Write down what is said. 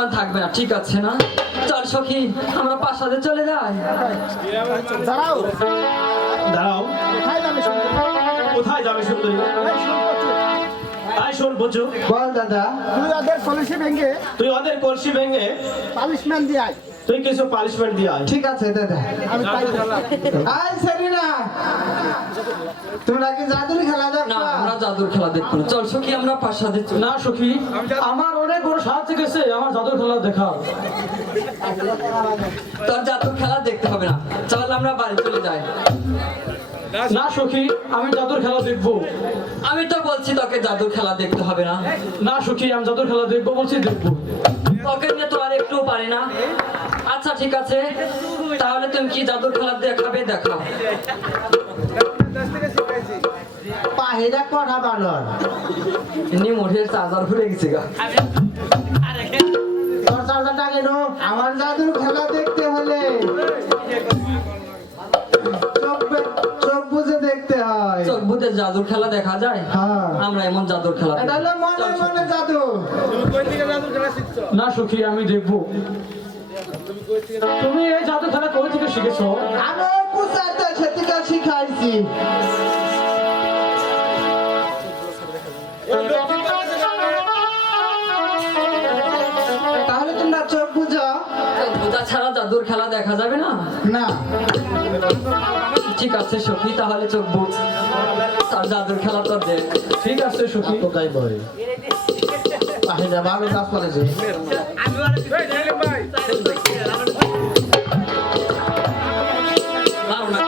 সম্মান থাকবে না, ঠিক আছে না? চল সখী আমরা প্রাসাদে চলে যাই। দাঁড়াও দাঁড়াও, কোথায় যাবে সুন্দরী? কোথায় যাবে সুন্দরী? এই শোন করছি। আয় শোন বচু, বল দাদা। তুই ওদের কলসি ভেঙে তুই ওদের কলসি ভেঙে পালিশমেন্ট দিয়ে আয়। তুই কিছু পানিশমেন্ট দিয়ে আয়। ঠিক আছে দাদা। আমি তাই আই সেরিনা, তোমরা কি জাদুর খেলা না দেখবা? আমরা জাদুর খেলা দেখবো না, চল সখী আমরা প্রাসাদে চল। না সখী, আমার অনেক বড় সাহায্য গেছে আমার জাদুর খেলা দেখা। তোর জাদুর খেলা দেখতে হবে না, চল আমরা বাড়ি চলে যাই। না সখী, আমি জাদুর খেলা দেখবো। আমি তো বলছি তোকে জাদুর খেলা দেখতে হবে না। না সখী, আমি জাদুর খেলা দেখবো বলছি, দেখবো। তোকে নিয়ে তো আর একটু পারি না। আচ্ছা ঠিক আছে, তাহলে তুমি কি জাদুর খেলা দেখাবে, দেখাও। পাহিরা কথা বানর। এমনি মোটের চার্জার ভুলে গেছে গা। তোর চার্জারটা কেন? আমার জাদুর খেলা দেখতে হলে চোখ বুঝে দেখতে হয়। চোখ বুঝে জাদুর খেলা দেখা যায়? হ্যাঁ। আমরা এমন জাদুর খেলা এটা হলো মনে মনে জাদু। না সখী, আমি দেখবো। তুমি এই জাদু খেলা কোথা থেকে শিখেছো? আমি কুচাতে সেটিকে শিখাইছি। তাহলে তোমরা চোখ বুঝো? চোখ বোঝা ছাড়া জাদুর খেলা দেখা যাবে না? না। ঠিক আছে সখী, তাহলে চোখ বুঝ আর জাদুর খেলা তো দেখ। ঠিক আছে সখী। কোথায় বই? পাহিরা ভালো কাজ করেছে। মারো না।